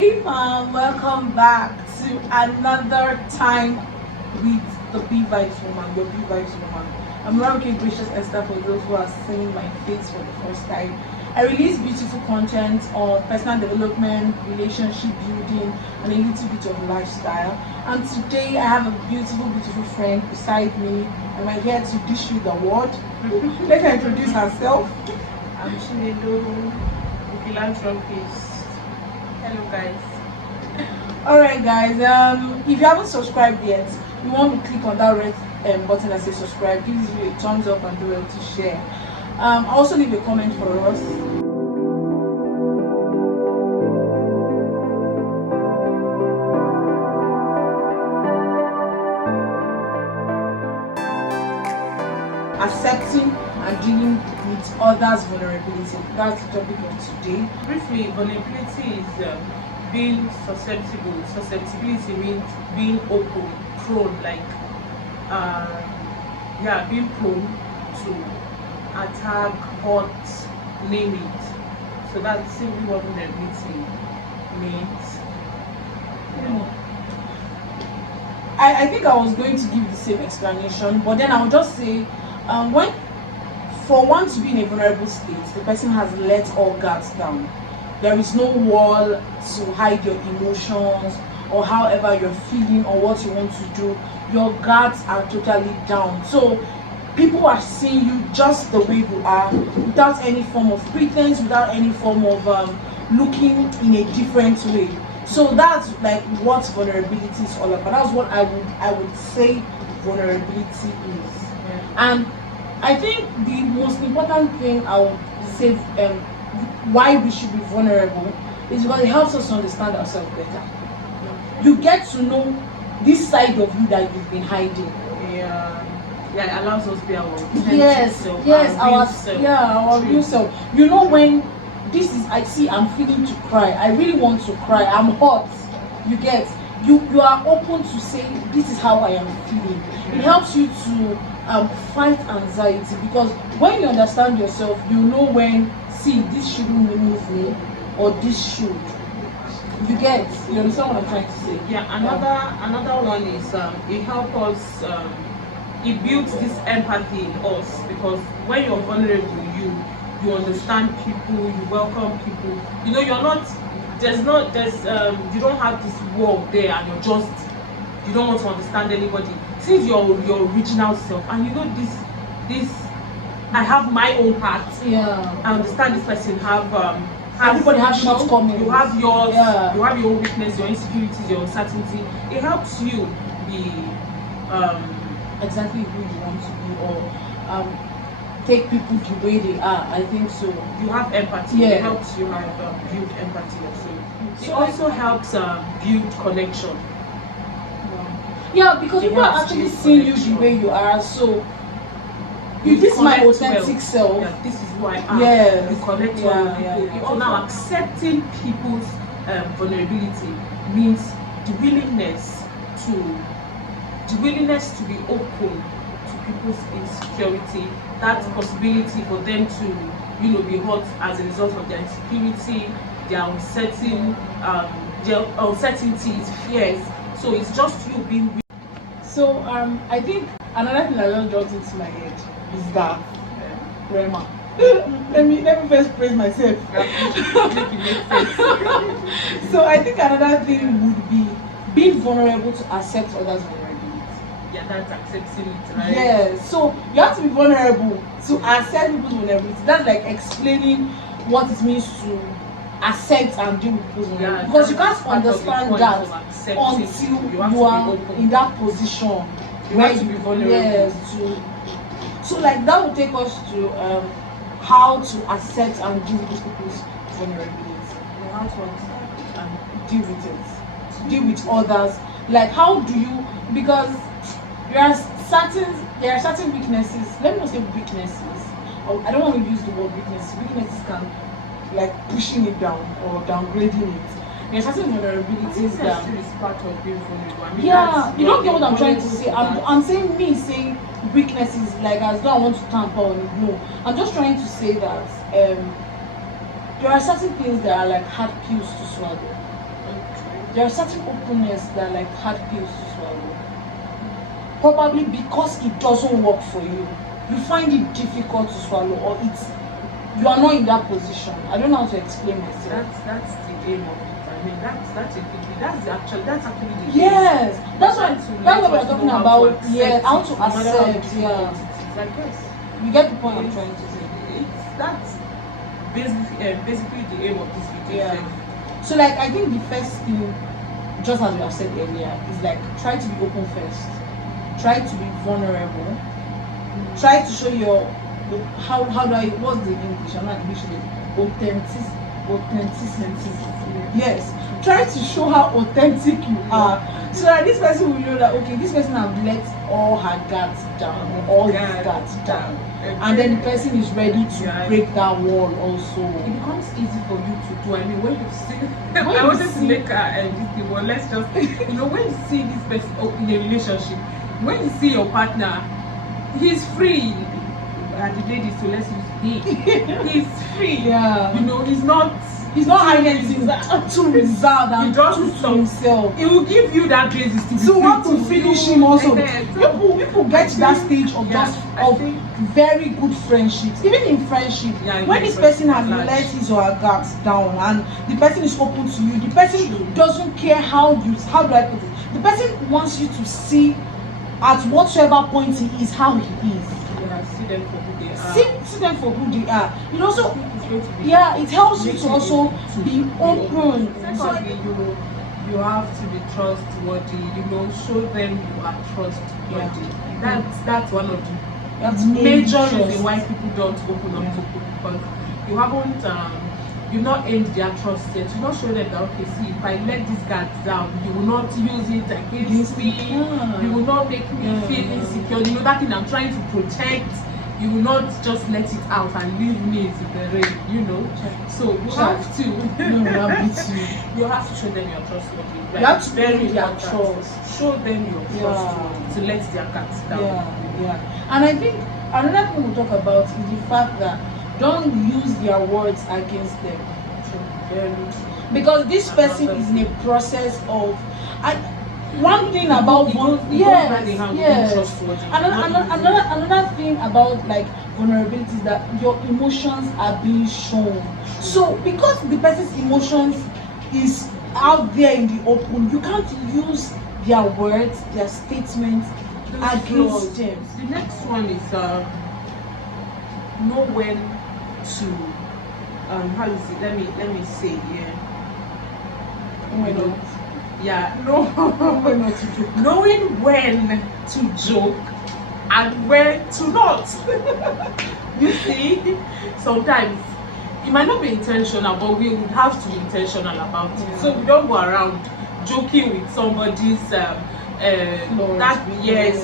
Hey fam, welcome back to another time with the B Vibes Woman, your B Vibes Woman. I'm Gracious-Esther for those who are seeing my face for the first time. I release beautiful content on personal development, relationship building, and a little bit of lifestyle. And today I have a beautiful friend beside me, and I'm here to dish you the word. Let her introduce herself. I'm Chinedu, philanthropist. Hello guys. Alright guys, if you haven't subscribed yet, you want to click on that red button that says subscribe. Give you a thumbs up and do well to share. Also leave a comment for us. Accepting and dealing with others' vulnerability. That's the topic of today. Briefly, vulnerability is being susceptible. Susceptibility means being open, prone, being prone to attack, hurt, name it. So that's simply what vulnerability means. I think I was going to give the same explanation, but then I'll just say, when for one to be in a vulnerable state, the person has let all guards down. There is no wall to hide your emotions or however you're feeling or what you want to do. Your guards are totally down. So people are seeing you just the way you are, without any form of pretense, without any form of looking in a different way. So that's like what vulnerability is all about. That's what I would say vulnerability is. And I think the most important thing I would say why we should be vulnerable is because it helps us to understand ourselves better. You get to know this side of you that you've been hiding. Yeah, it allows us to be our our real self. You know, when this is I'm feeling to cry, I really want to cry, I'm hot, you are open to say this is how I am feeling. It helps you to fight anxiety, because when you understand yourself, you know when this shouldn't move me or this should. You understand what I'm trying to say? Yeah, another one is it helps us, it builds this empathy in us, because when you're vulnerable, you understand people, you welcome people. You know, you don't have this wall there, and you don't want to understand anybody. Since your original self, and you know this I have my own part. Yeah. I understand this person everybody has shortcomings. You have yours, you have your own weakness, your insecurities, your uncertainty. It helps you be exactly who you want to be, or take people the way they are. I think so. You have empathy. It helps you have build empathy also. It also helps build connection. Yeah, because people are actually seeing you the way you are, so this is my authentic self. Yeah, this is who I am. Yes. You connect with people. So now accepting people's vulnerability means the willingness to be open to people's insecurity, that possibility for them to, be hurt as a result of their insecurity, their uncertainty, fears. So it's just you being. So I think another thing that just dropped into my head is that Rema. let me first praise myself. So I think another thing would be being vulnerable to accept others' vulnerability. Yeah, that's accepting it, right? Yeah. So you have to be vulnerable to accept people's vulnerability. That's like explaining what it means to accept and deal with people's vulnerability. Because you can't understand that until you are in that position. You have to be vulnerable. Yes, so like that will take us to how to accept and deal with people's vulnerability. How to accept and deal with it. Deal with others. Like how do you, because there are certain weaknesses. Let me not say weaknesses. I don't want to use the word weaknesses. Weaknesses can like pushing it down or downgrading it. There's certain vulnerabilities that is part of being vulnerable. You don't get what I'm trying to say. I'm saying weaknesses like as though I want to tamper on it. No, I'm just trying to say that there are certain things that are like hard pills to swallow. there are certain openness that like hard pills to swallow. Probably because it doesn't work for you. You find it difficult to swallow, or you are not in that position. I don't know how to explain myself. That's the aim of it. I mean, that's actually the yes. Aim. That's what we're talking about. Yeah, how to accept. Yeah. Like this. You get the point I'm trying to say. That's basically the aim of this video. Yeah. So like I think the first thing, just as we have said earlier, is like try to be open first. Try to be vulnerable. Try to show your what's the English? I'm not English. Authenticity. Yes. Try to show how authentic you are, so that this person will know that okay, this person has let all her guards down, or all his guards down, and then the person is ready to break that wall also. It becomes easy for you to do. I mean, when you see, I wanted to make this thing, but let's just, when you see this person in a relationship, when you see your partner, he's free. The lady, so let's use he. He's free. Yeah. He's not hiding too reserved and too to himself. It will give you that basis to want to finish him also. People get to that stage of very good friendships. Even in friendship, when this person has let his or her guards down and the person is open to you, the person doesn't care how do I put it? The person wants you to see at whatsoever point he is how he is. See them for who they are. See them for who they are. It helps you to also be open. Secondly, you have to be trustworthy. Show them you are trustworthy. That's one of the major reasons why people don't open up to people, because you've not earned their trust yet. You not show them that okay, see, if I let these guards down, you will not use it against me. You will not make me feel insecure. That thing I'm trying to protect. You will not just let it out and leave me in the rain, So you have to. You have to show them your trustworthy. You have to bury their trust. Show them your trust to let their guards down. Yeah. And I think another thing we'll talk about is the fact that don't use their words against them. Because this person is in a process of. One thing about another thing about like vulnerability is that your emotions are being shown. So because the person's emotions is out there in the open, you can't use their words, their statements against them. The next one is know when to how is it? Let me say here. Oh my God. Knowing when to joke and when to not. You see, sometimes it might not be intentional, but we would have to be intentional about it. So we don't go around joking with somebody's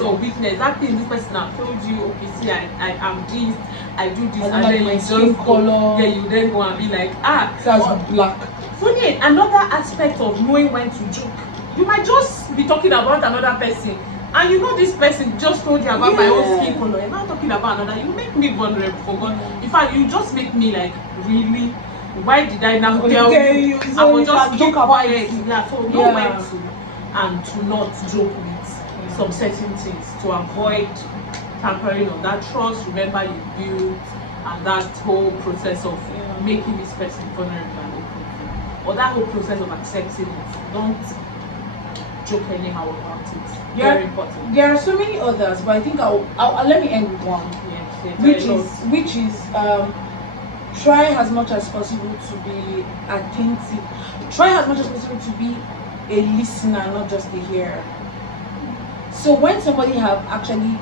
or weakness. That thing this person has told you, okay, see, I am this, I do this, and then you just color. You then go and be like, that's black. Funny, another aspect of knowing when to joke. You might just be talking about another person, and this person just told you about my own skin color. You're not talking about another. You make me vulnerable for God. In fact, you just make me like, really? Why did I now tell you? I will just keep quiet. So know when to and to not joke with some certain things to avoid tampering on that trust. Remember, you built and that whole process of making this person vulnerable and open, or that whole process of accepting it. Don't joke anyhow about it. Very important. There are so many others, but I think I'll let me end with one. Which is try as much as possible to be attentive. Try as much as possible to be a listener, not just a hearer. So when somebody have actually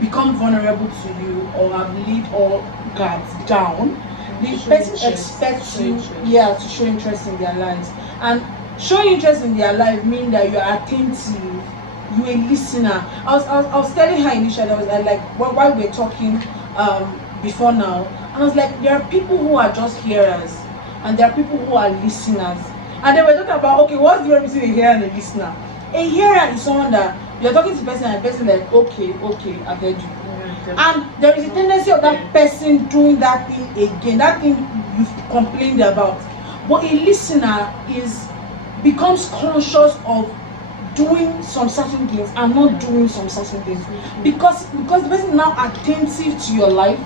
become vulnerable to you or have laid all guards down, the person expects you to show interest in their lives. And showing interest in their life means that you are attentive, you're a listener. I was telling her initially, I was like, while we were talking before now, I was like, there are people who are just hearers and there are people who are listeners. And they were talking about, okay, what's the difference between a hearer and a listener? A hearer is someone that you're talking to a person and the person like, okay, I've heard you. And there is a tendency of that person doing that thing again, that thing you've complained about. but a listener becomes conscious of doing some certain things and not doing some certain things, because the person is now attentive to your life,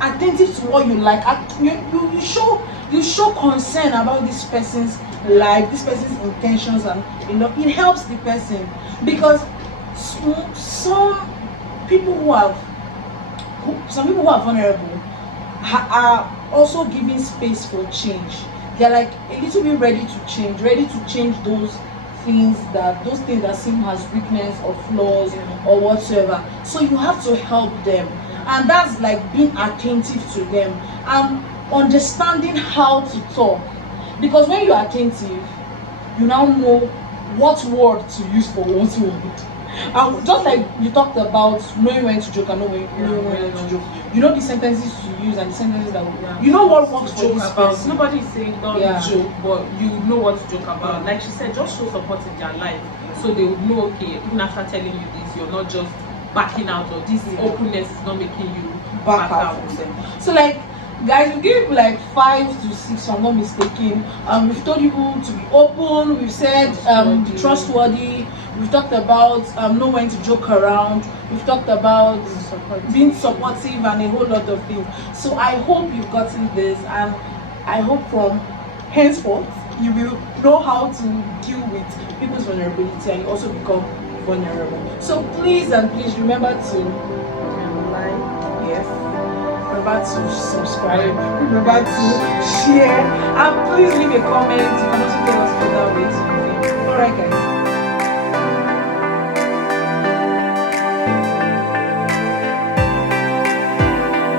attentive to what you like. You show concern about this person's life, this person's intentions, and it helps the person, because some people who are vulnerable are also giving space for change. They're like a little bit ready to change those things that seem as weakness or flaws or whatsoever. So you have to help them, and that's like being attentive to them and understanding how to talk, because when you're attentive, you now know what word to use for what word. And just like you talked about knowing when to joke and knowing when to joke, you know the sentences to use and the sentences that you know what works for this person. Nobody is saying don't joke, but you know what to joke about. Like she said, just show support in their life, so they would know, okay, even after telling you this, you're not just backing out, or this openness is not making you back out. So like, guys, we give people like 5 to 6, if I'm not mistaken. We've told people to be open. We've said trustworthy. We've talked about know when to joke around. We've talked about being supportive and a whole lot of things. So I hope you've gotten this, and I hope from henceforth you will know how to deal with people's vulnerability and you also become vulnerable. So please remember to like, yes, remember to subscribe, remember to share, and please leave a comment. You can also tell us further ways you think. Alright guys.